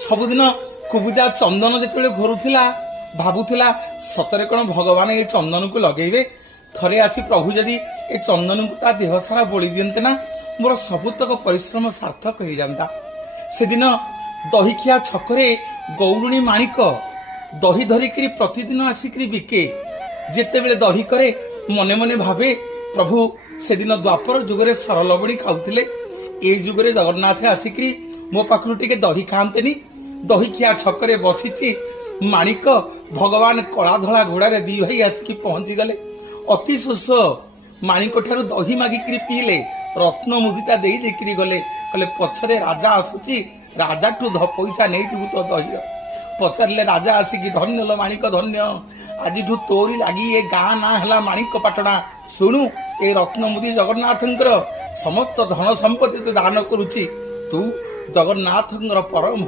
सबुदिन कुबुजा चंदन जो घोरुला भावुला सतरे कौन भगवान ये चंदन को लगेबे थरे आसी प्रभु जदि ए चंदन को ता देह सारा बोली दियंते ना मोर सबुतक परिश्रम सार्थक हो जाता। से दिन दहीखिया छकरे गौरुणी माणिक दही धरिकी प्रतिदिन आसिक बिके जिते बेले दही करे मने मने भावे प्रभु से दिन द्वापर जुगरे सरलबणी खाऊले ए जुगरे जगन्नाथ आसिक मो पाखु टिके दही खाते दहीखिया छकरे बसी माणिक भगवान कला धला घोड़े दी भाई आसिक पहुंची गले अति शोष माणिक ठारू दही मागिक पीले रत्न मुदिटा दे गले कहले पछरे राजा आसुची राजा ठू पैसा नहीं तो दही पचारे राजा आसिक धन्य लो माणिक धन्य आज तोरी लगी ये गाँ ना है माणिक पाटणा शुणु ए रत्न मुदी जगन्नाथ समस्त धन संपत्ति दान करुची तू जगन्नाथ परम